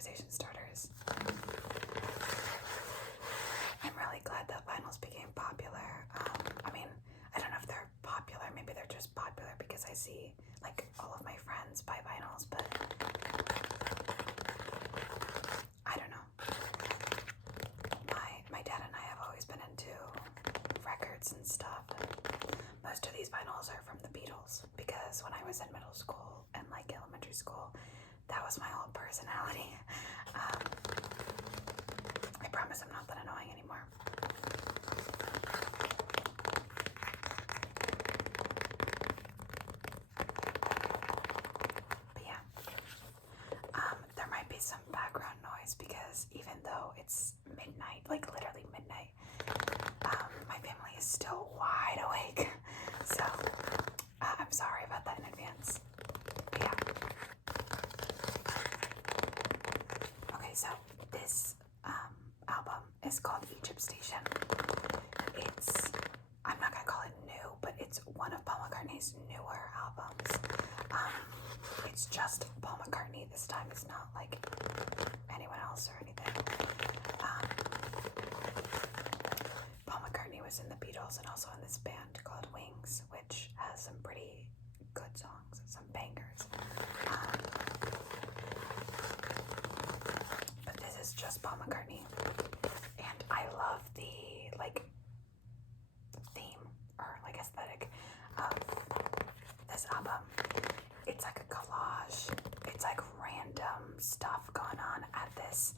conversation starters. I'm really glad that vinyls became popular. I mean, I don't know if they're popular. Maybe they're just popular because I see like all of my friends buy vinyls, but I don't know. My dad and I have always been into records and stuff. Most of these vinyls are from the Beatles because when I was in middle school and like elementary school, that was my whole personality. I promise I'm not that annoying anymore. But yeah, there might be some background noise because even though it's midnight, like literally midnight, my family is still wide awake. So I'm sorry about that in advance. But yeah. Okay, so this album is called Egypt Station. I'm not gonna call it new, but it's one of Paul McCartney's newer albums. It's just Paul McCartney this time. It's not like anyone else or anything. Paul McCartney was in the Beatles and also in this band called Wings, which has some pretty good songs, some bangers. But this is just Paul McCartney, and I love the like theme or like aesthetic of this album. It's like a collage. It's like random stuff going on at this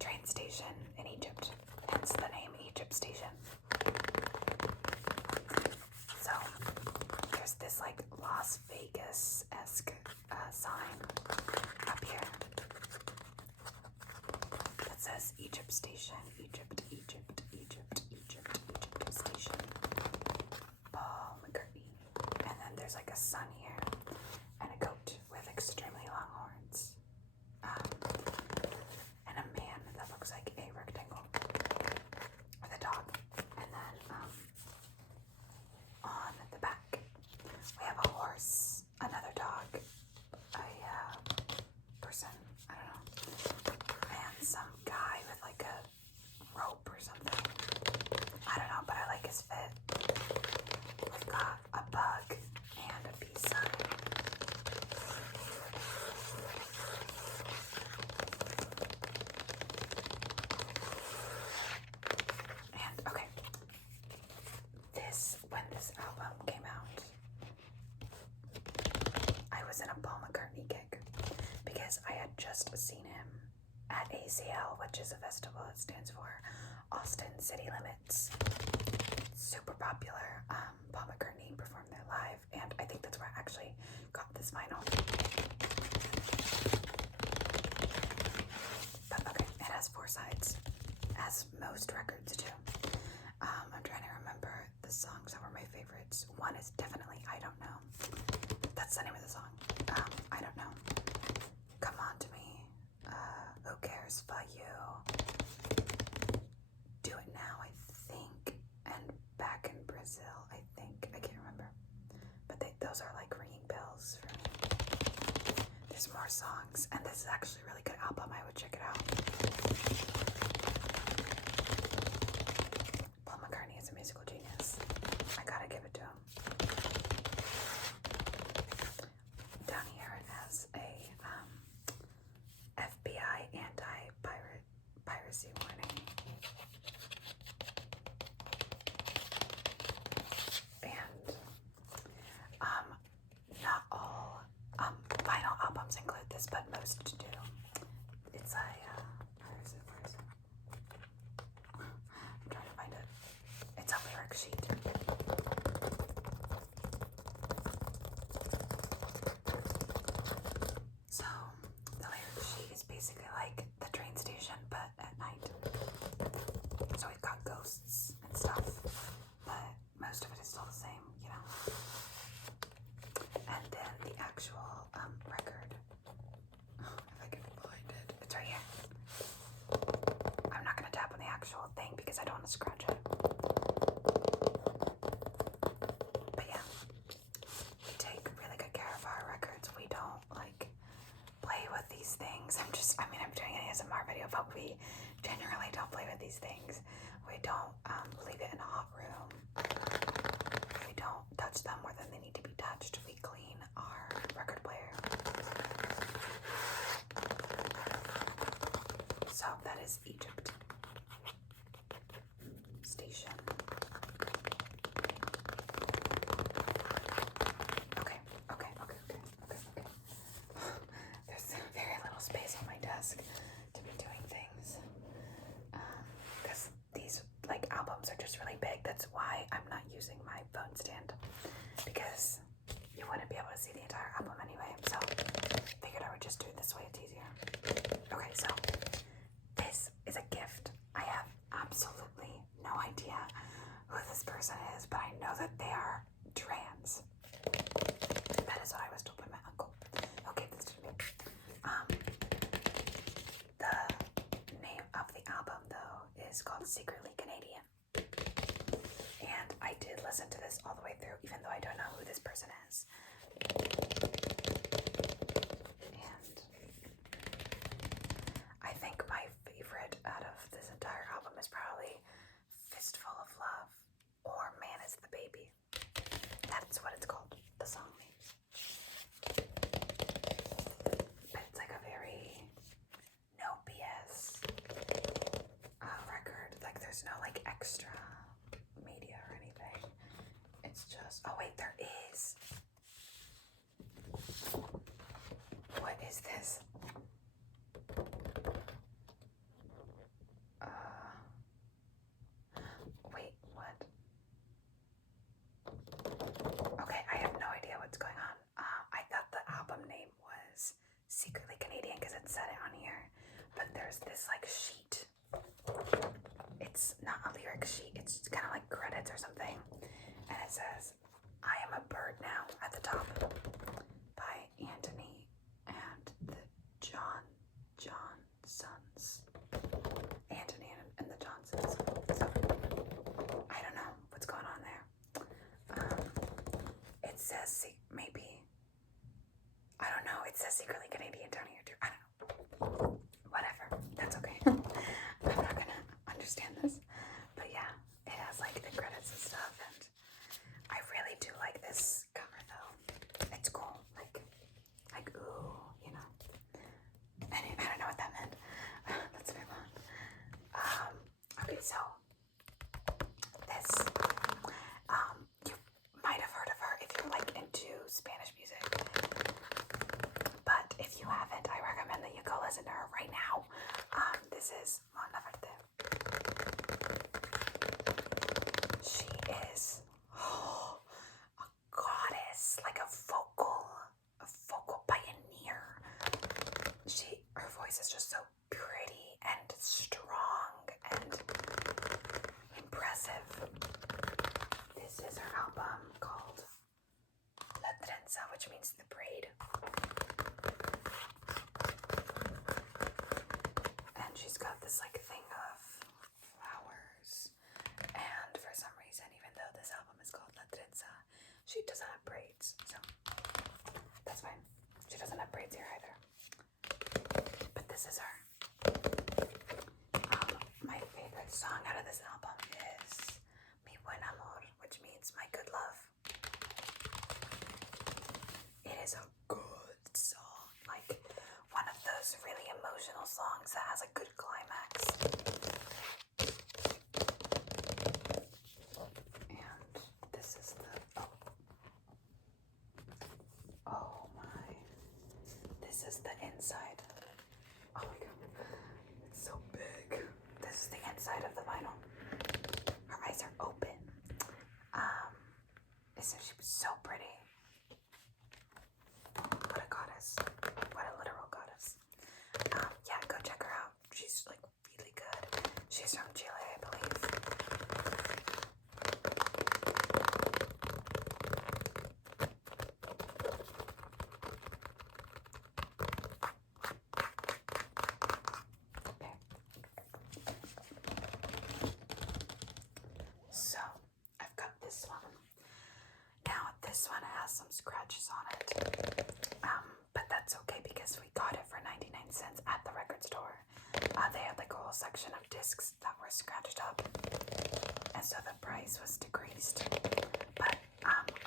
train station in Egypt, hence the name Egypt Station. So there's this like Las Vegas-esque sign up here that says Egypt Station, Egypt, Egypt, Egypt, Egypt, Egypt Station, Paul McCartney. And then there's like a sun here and a goat with extremely long horns, and a man that looks like a rectangle with a dog. And then on the back we have a horse, another dog, a person, I don't know, and some guy with like a rope or something. I don't know, but I like his fit. We've got a bug and a peace sign. And okay, when this album came out, I was in a Paul McCartney gig because I had just seen him at ACL, which is a festival that stands for Austin City Limits. Super popular. Paul McCartney performed there live, and I think that's where I actually got this vinyl. But okay, it has 4 sides, as most records do. I'm trying to remember the songs that were my favorites. One is definitely I Don't Know. That's the name of the song. I Don't Know. Come On To Me. Who Cares For You. Do It Now, I think. And Back in Brazil, I think. I can't remember. But those are like ringing bells for me. There's more songs, and this is actually a really good album. I would check it out. Paul McCartney is a musical genius. I gotta give it to him. Down here it has a FBI anti-piracy warning. And not all vinyl albums include this, but most do. It's a where is it? I'm trying to find it. It's a lyric sheet. So the lyric sheet is basically like the train station, but at night. you, but we generally don't play with these things. We don't leave it in a hot room. We don't touch them more than they need to be touched. We clean our record player. So that is Egypt. Station. Okay. There's very little space on my desk to be doing things. Because these like albums are just really big. That's why I'm not using my phone stand. Because you wouldn't be able to see the entire album anyway. So figured I would just do it this way, it's easier. Okay, so this is a gift. I have absolutely no idea who this person is, but I know that they are trans. That is what I was told by my uncle. Okay, this is me. The name of the album, though, is called Secretly Canadian. And I did listen to this all the way through, even though I don't know who this person is. And I think my favorite out of this entire album is probably Fistful of Love or Man is the Baby. That's what it's called, the song names. But it's like a very no BS record. Like there's no like extra media or anything. It's just, oh wait, there is. What is this? Wait, what? Okay, I have no idea what's going on. I thought the album name was Secretly Canadian because it said it on here, but there's this like sheet. It's not a lyric sheet, it's kind of like credits or something, and it says, I Am a Bird Now at the top by Anthony and the Johnsons. Anthony and the Johnsons. So, I don't know what's going on there. It says, maybe, I don't know, it says Secretly Canadian down here too. I don't know. Whatever, that's okay. I'm not gonna understand this. But yeah, it has like the credits and stuff, and I really do like this cover though. It's cool. Like ooh, you know. Anyway, I don't know what that meant. Let's move on. Okay, so this, you might have heard of her if you're like into Spanish music. But if you haven't, I recommend that you go listen to her right now. This is Mon Laferte. She is a goddess, like a vocal pioneer. Her voice is just so pretty and strong and impressive. This is her album called La Trenza, which means the braid. And she's got this like thing of flowers. And for some reason, even though this album is called La Trenza, she doesn't have braids. So that's fine. She doesn't have braids here either. But this is her. My favorite song out of this album is Mi Buen Amor, which means my good love. It is a good song. Like one of those really emotional songs that has a good climax. And this is the, oh my, this is the inside. Oh my god, it's so big. This is the inside of the vinyl. Her eyes are open. Isn't she so pretty? What a goddess. What a literal goddess. Yeah, go check her out. She's like really good. whole section of discs that were scratched up, and so the price was decreased. But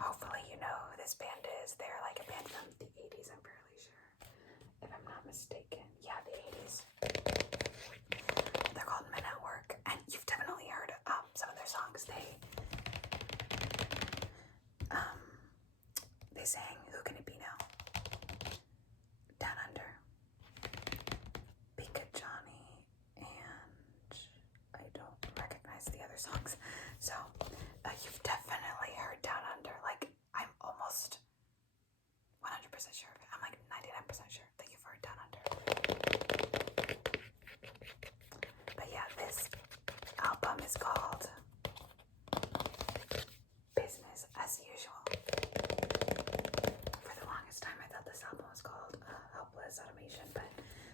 hopefully you know who this band is. They're like a band from the 80s, I'm fairly sure, if I'm not mistaken. Yeah, the 80s. They're called Men at Work, and you've definitely heard some of their songs. They sang Who Can It Be Now, Down Under, Pika Johnny, and I don't recognize the other songs. So you've definitely heard Down Under. Like, I'm almost 100% sure of it. I'm like 99% sure that you've heard Down Under. But yeah, this album is called Business as Usual. For the longest time, I thought this album was called Helpless Automation, but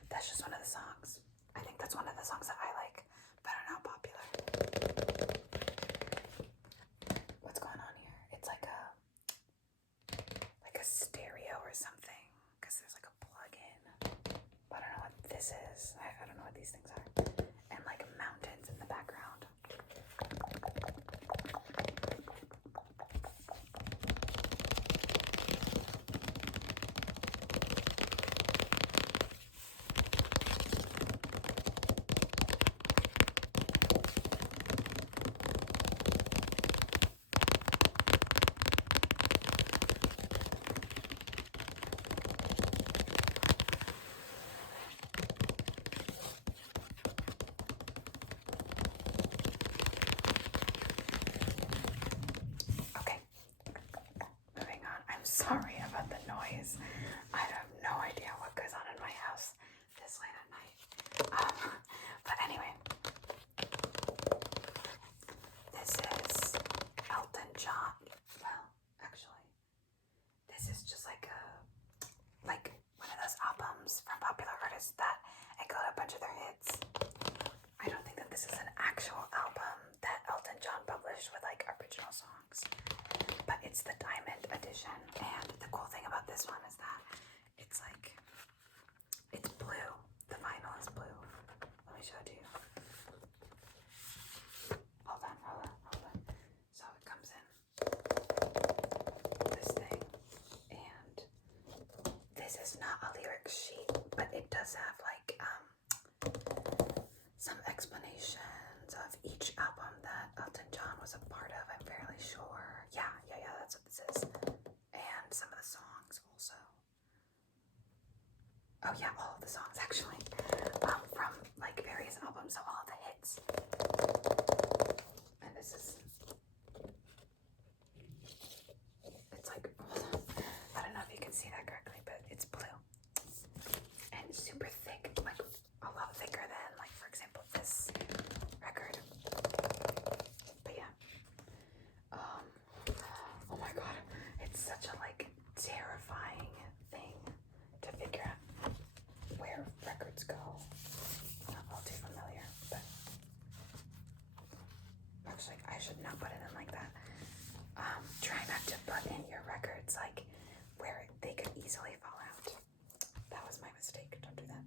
that's just one of the songs. I think that's one of the songs that I like, but are not popular. What's going on here? It's like a stereo or something, because there's like a plug-in. But I don't know what this is. I don't know what these things are. And like mountains in the background. Sorry about the noise. I have no idea what goes on in my house this late at night. But anyway, this is Elton John. Well, actually, this is just like one of those albums from popular artists that echoed a bunch of their hits. I don't think that this is an actual album that Elton John published with like original songs. But it's the Diamond edition, and the cool thing about this one is that it's blue. The vinyl is blue. Let me show it to you. Hold on. So it comes in this thing, and this is not a lyric sheet, but it does have like some explanations of each album that Elton John was a part of, I'm fairly sure. Yeah, that's what this is. And some of the songs also. Oh yeah, all of the songs actually. From like various albums, so all of the hits. And this is, it's like, I don't know if you can see that correctly, but it's blue. And super thick, like a lot thicker than, like, for example, this record. But yeah. Oh my god, it's such a like terrifying thing to figure out where records go. Not all too familiar, but actually I should not put it in like that. Try not to put in your records like where they could easily fall out. That was my mistake. Don't do that.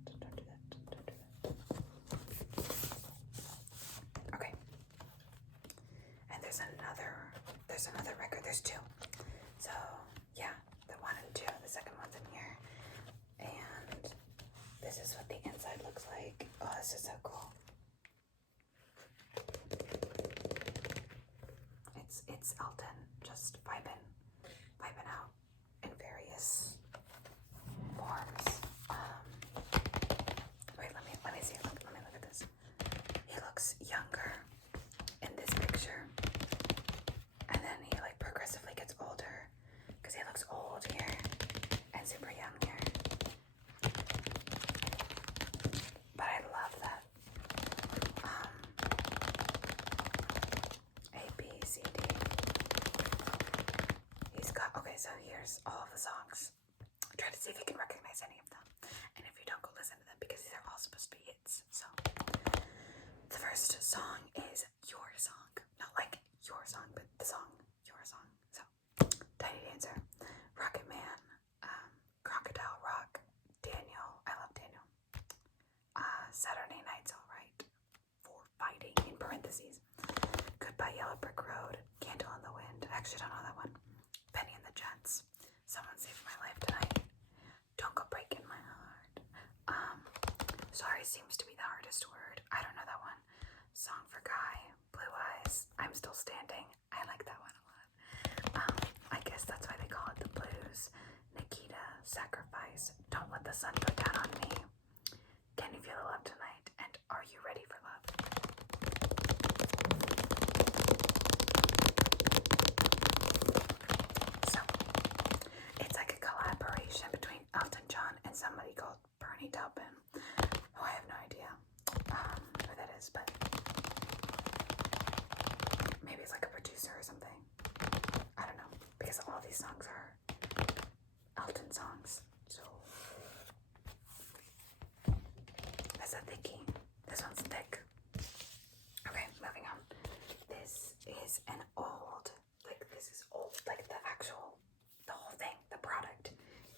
Okay. And there's another record. There's two. So yeah, the 1 and 2. The second one's in here. And this is what the inside looks like. Oh, this is so cool. It's Elton just vibing out in various forms. Wait, let me see. Let me look at this. He looks younger in this picture, and then he like progressively gets older because he looks old here and super young here. But I love that. A, B, C, D. He's got, okay, so here's all of the songs. Try to see if you can recognize any of them. And if you don't, go listen to them because these are all supposed to be hits. So the first song is Your Song. Not like your song, but the song, Your Song. So Tiny Dancer, Rocket Man, Crocodile Rock, Daniel, I love Daniel. Saturday Night's Alright, Sissies. Goodbye Yellow Brick Road, Candle in the Wind. I actually don't know that one. Penny and the Jets. Someone Saved My Life Tonight. Don't Go Breaking My Heart. Sorry seems to be the hardest word. I don't know that one. Song for Guy. Blue Eyes. I'm Still Standing. I like that one a lot. I guess that's why they call it the blues. Nikita. Sacrifice. Don't Let the Sun Go Down on Me. Can You Feel the Love Tonight? And Are You Ready for Love? So, it's like a collaboration between Elton John and somebody called Bernie Taupin, who I have no idea who that is, but maybe it's like a producer or something. I don't know, because all these songs are Elton songs, so that's a thickie. This one's thick. Okay, moving on. This is an old, this is old, the whole thing, the product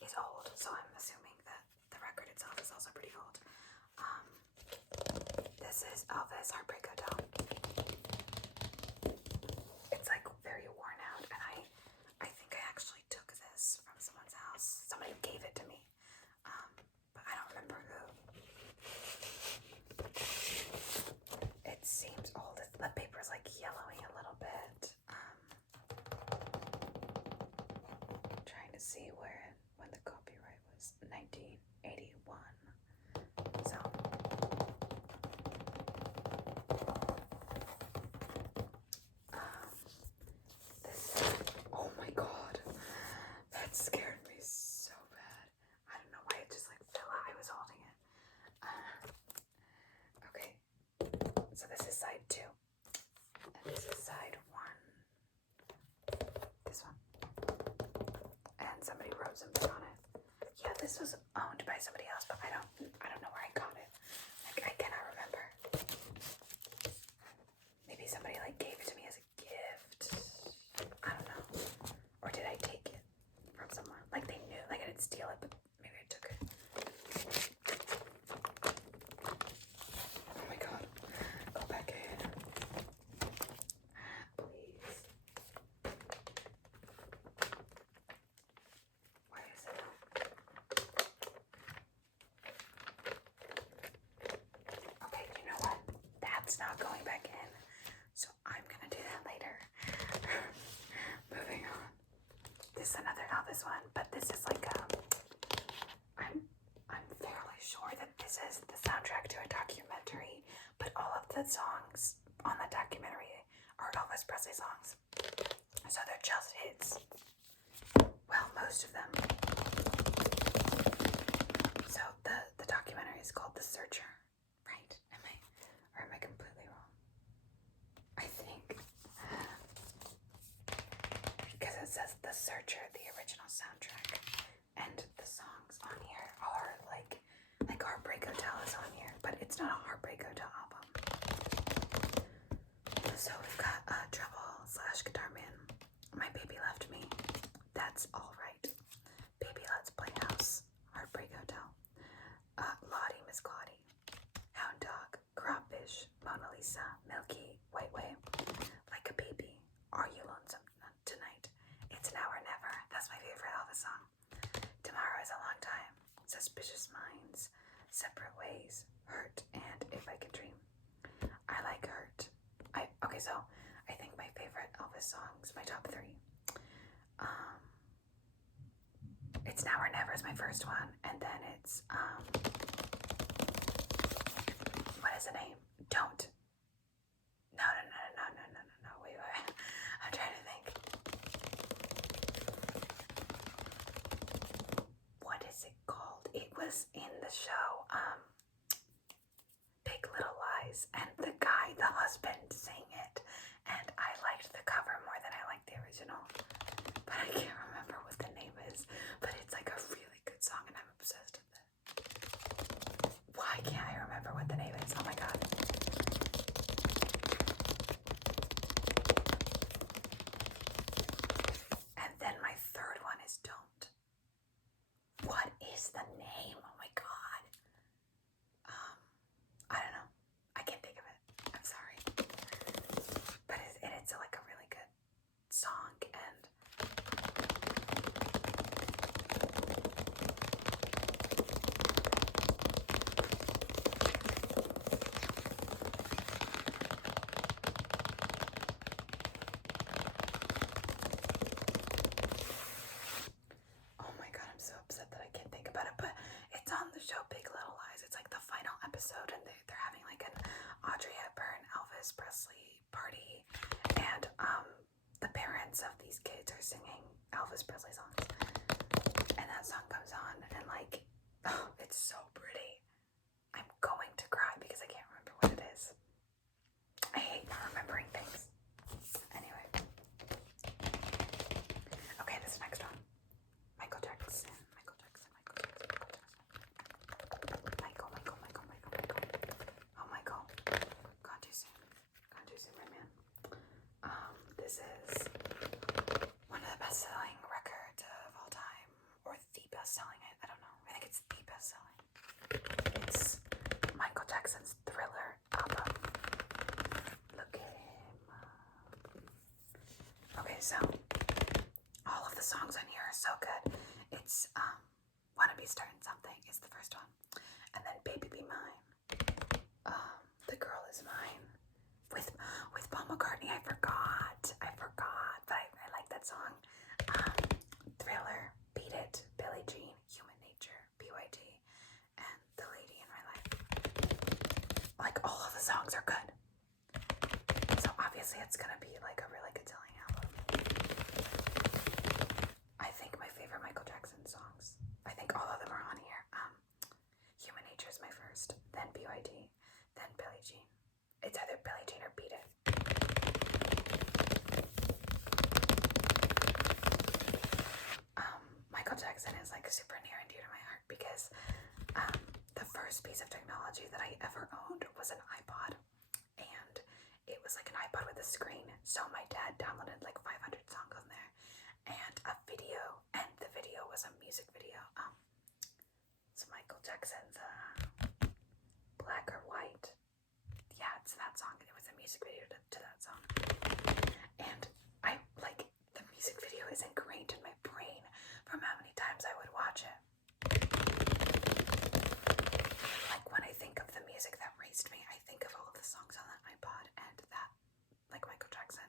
is old, so I'm assuming that the record itself is also pretty old. This is Elvis Heartbreak Hotel. It's like very worn out, and I think I actually took this from someone's house. Somebody gave it to me, but I don't remember who. It seems old. The paper's like yellowing a little bit. Trying to see when the copyright was 1981. So oh my god, that scared me so bad. I don't know why it just fell out. I was holding it. Okay, so this is side 2, and this is side 1. This one, and somebody wrote something on it. Yeah, this was owned by somebody else, but I don't know where I got it. I cannot remember. Maybe somebody gave it to me as a gift. I don't know. Or did I take it from someone? They knew, I didn't steal it, but maybe I took it. Oh my god. Go back in. Please. Why is it? Okay, you know what? That's not going back in. So I'm gonna do that later. Moving on. This is another Elvis one, but this is I'm fairly sure that this is the soundtrack to a documentary, but all of the songs on the documentary are Elvis Presley songs. So they're just hits. Well, most of them. So the documentary is called The Searcher, right? Am I completely wrong? I think. Because it says The Searcher, the original soundtrack. And the songs on here are like Heartbreak Hotel is on here, but it's not a Heartbreak Hotel album. So we've got Trouble/Guitar Man, My Baby Left Me, That's Alright, Baby Let's Play House, Heartbreak Hotel, Lottie Miss Claudie, Hound Dog, Crawfish, Mona Lisa, Milky, White Way, Like a Baby, Are You Lonesome Tonight, It's Now or Never, that's my favorite Elvis song, Tomorrow is a Long Time, Suspicious Minds, Separate Ways, Hurt, and If I Could Dream. I like Hurt. Okay, so I think my favorite Elvis songs, my top 3. It's Now or Never is my first one, and then it's what is the name? Don't. No. Wait. I'm trying to think. What is it called? It was in the show, Big Little Lies, and the husband sang it, and I liked the cover more than I liked the original, but I can't remember what the name is, but it's a really good song, and I'm obsessed with it. Why can't I remember what the name is? Oh my god. And then my third one is Don't. What is the name? Oh my god. I don't know. I can't think of it. I'm sorry. Jean. It's either Billie Jean or Beat It. Michael Jackson is like super near and dear to my heart because the first piece of technology that I ever owned was an iPod, and it was like an iPod with a screen. So my dad downloaded like 500 songs on there, and a video, and the video was a music video. It's Michael Jackson's Black or White. Yeah, it's that song. It was a music video to that song, and I like the music video is ingrained in my brain from how many times I would watch it. Like when I think of the music that raised me, I think of all of the songs on that iPod, and that, like Michael Jackson,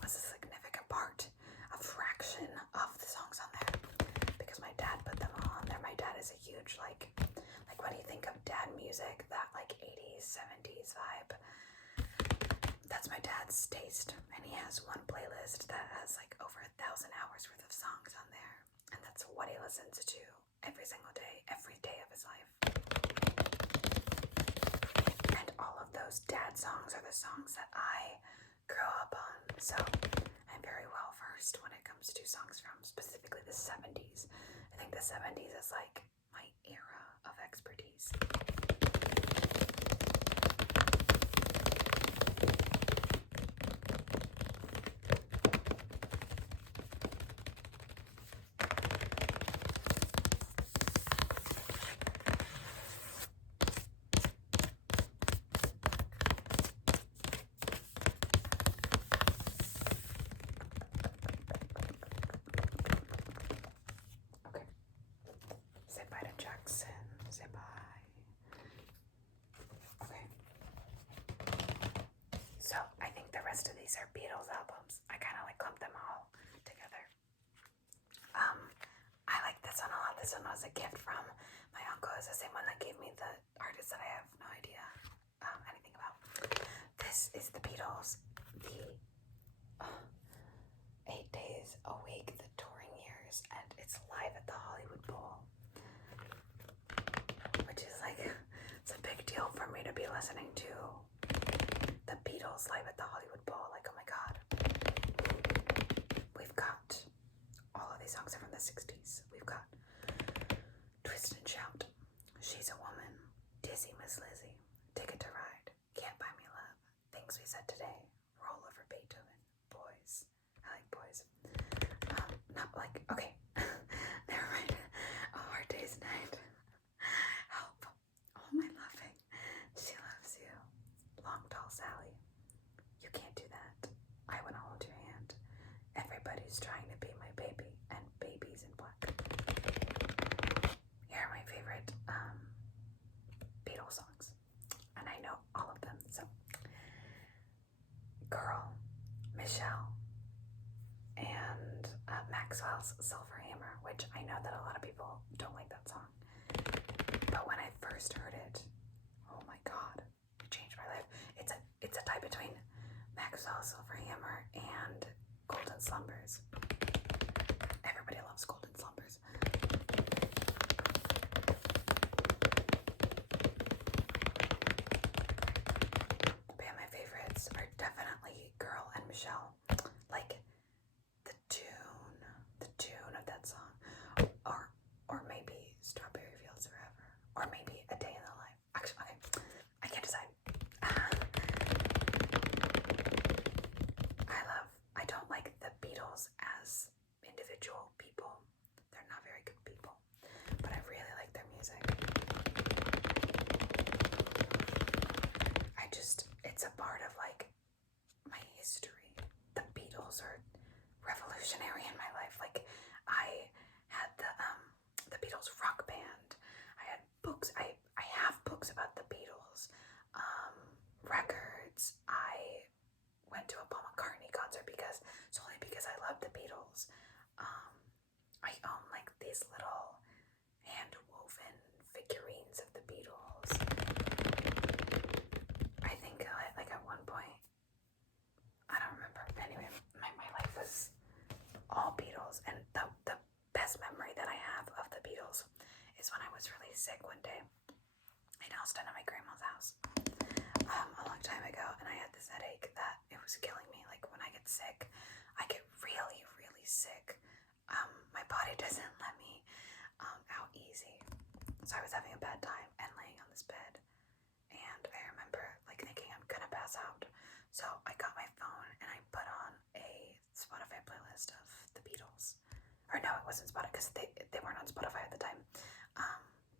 was a significant part, a fraction of the songs on there, because my dad put them all on there. My dad is a huge, like when you think of dad music, that like 80s, 70s vibe, that's my dad's taste, and he has one playlist that has like over 1,000 hours worth of songs on there, and that's what he listens to every single day, every day of his life. And all of those dad songs are the songs that I grew up on, so I'm very well versed when it comes to songs from specifically the 70s. I think the 70s is like my era of expertise. Say bye to Jackson. Say bye. Okay. So I think the rest of these are Beatles albums. I kind of like clumped them all together. I like this one a lot. This one was a gift from my uncle. It's the same one that gave me the artist that I have no idea anything about. This is the Beatles. The 8 days a week, the touring years, and it's live at the Hollywood Bowl, which is like, it's a big deal for me to be listening to the Beatles live at the Hollywood Bowl. Like, oh my god. We've got all of these songs are from the 60s. We've got Twist and Shout, She's a Woman, Dizzy Miss Lizzy, Ticket to Ride, Can't Buy Me Love, Things We Said Today, Roll Over Beethoven, Boys. I like Boys. Not like, okay, never mind. A Hard Day's Night, Help, All My Loving, She Loves You, Long Tall Sally, You Can't Do That, I Wanna Hold Your Hand, Everybody's Trying to Be My Baby, and Babies in Black. Here are my favorite Beatles songs, and I know all of them. So, Girl, Michelle, and Maxwell's Silver Hammer, which I know that a lot of people don't like that song, but when I first heard it, oh my god, it changed my life. It's a tie between Maxwell's Silver Hammer and Golden Slumbers. Everybody loves Golden Slumbers. But yeah, my favorites are definitely Girl and Michelle. Like the tune of that song, or maybe Strawberry Fields Forever, or maybe A Day in the Life. Actually, okay, I can't decide. I don't like the Beatles as individual people. They're not very good people, but I really like their music. It's a part of like my history. The Beatles are revolutionary in my life. Like, I had the Beatles rock band. I had books. I have books about the Beatles, records. I went to a Paul McCartney concert solely because I love the Beatles. I own like these little hand-woven figurines of the Beatles. I think like at one point, I don't remember. Anyway, my life was all Beatles, and the best memory that I have of the Beatles is when I was really sick one day in Austin at my grandma's house. A was killing me. Like when I get sick, I get really, really sick. My body doesn't let me out easy. So I was having a bad time and laying on this bed, and I remember like thinking I'm gonna pass out. So I got my phone and I put on a Spotify playlist of the Beatles. Or no, it wasn't Spotify because they weren't on Spotify at the time.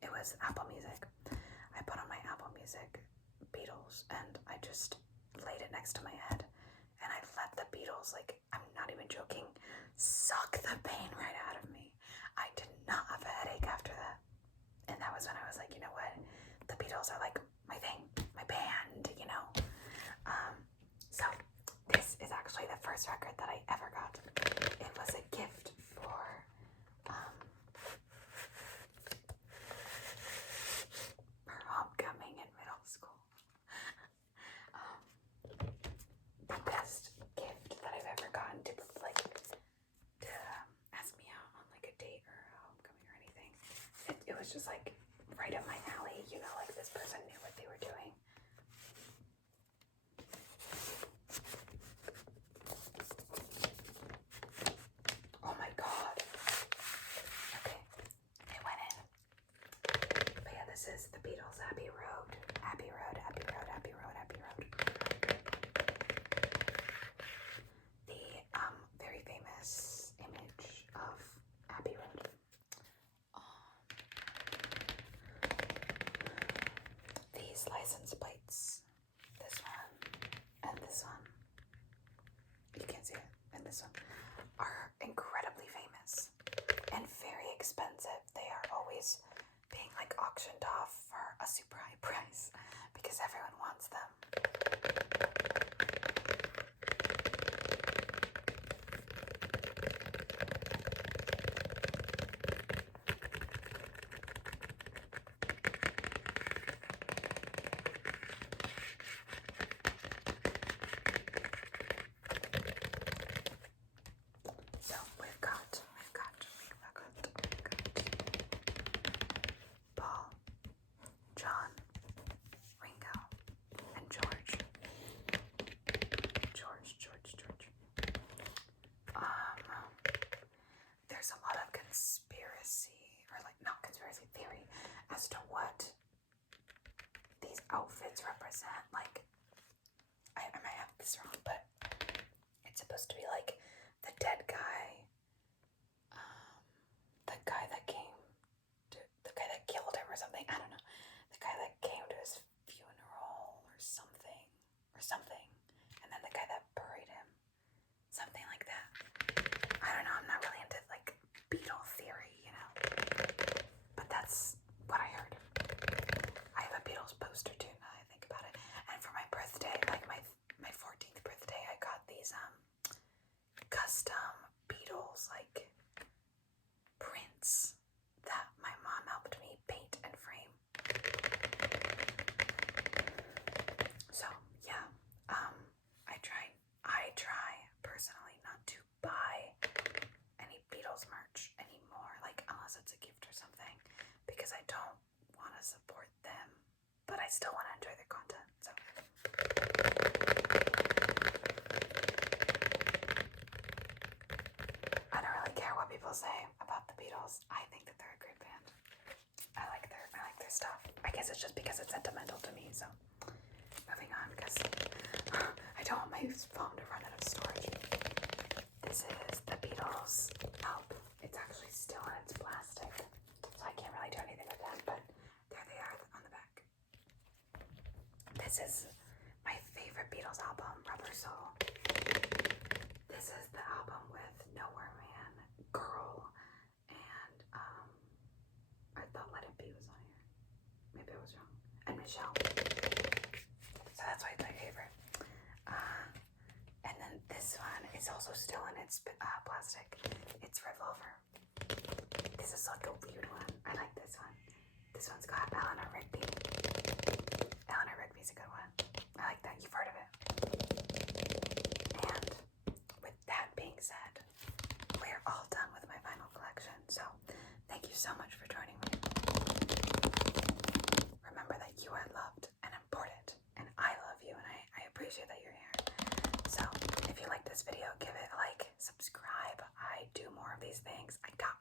It was Apple Music. I put on my Apple Music Beatles and I just laid it next to my head and I let the Beatles, like, I'm not even joking, suck the pain right out of me. I did not have a headache after that. And that was when I was like, you know what? The Beatles are like my thing, my band, you know? So this is actually the first record that I ever got. It was a gift for homecoming in middle school. The best gift that I've ever gotten to ask me out on like a date or a homecoming or anything. It was just like right up my alley, you know, like this person knew what they were doing. Oh my god. Okay, it went in. But yeah, this is the Beatles, Abbey Road. Abbey Road, Abbey Road, Abbey Road, Abbey Road. The very famous image of Abbey Road. These license plates, this one and this one, you can't see it, and this one, are incredibly famous and very expensive. They are always being like auctioned off for a super high price because everyone wants them. So we've got Paul, John, Ringo, and George. There's a lot of conspiracy, or like not conspiracy theory, as to what these outfits represent. Like, I might have this wrong, but it's supposed to be like the dead guy, the guy that killed him or something. I don't know. The guy that came to his funeral or something, and then the guy that buried him, something like that. I don't know. I'm not really into like Beatle theory, you know, but that's what I heard. I have a Beatles poster too. Now I think about it. And for my birthday, like my 14th birthday, I got these custom Beatles like prints that my mom helped me paint and frame. So yeah, I try personally not to buy any Beatles merch anymore, like unless it's a gift or something, because I don't want to support them, but I still want to enjoy their content. So I don't really care what people say about the Beatles. I think that they're a great band. I like their stuff. I guess it's just because it's sentimental to me. So moving on, because I don't want my phone to run out of storage. This is the Beatles album. It's actually still in its plastic, so I can't really do anything with that, but there they are on the back. This is my favorite Beatles album, Rubber Soul. This is the album with Nowhere Man, Girl, and I thought Let It Be was on here. Maybe I was wrong. And Michelle. So that's why it's my favorite. And then this one is also still in its plastic. It's Revolver. This is like a weird one. I like this one. This one's got Eleanor Rigby. Eleanor Rigby's a good one. I like that. You've heard of it. And with that being said, we're all done with my vinyl collection. So thank you so much for joining me. Remember that you are loved. this video, give it a like, subscribe. I do more of these things. I got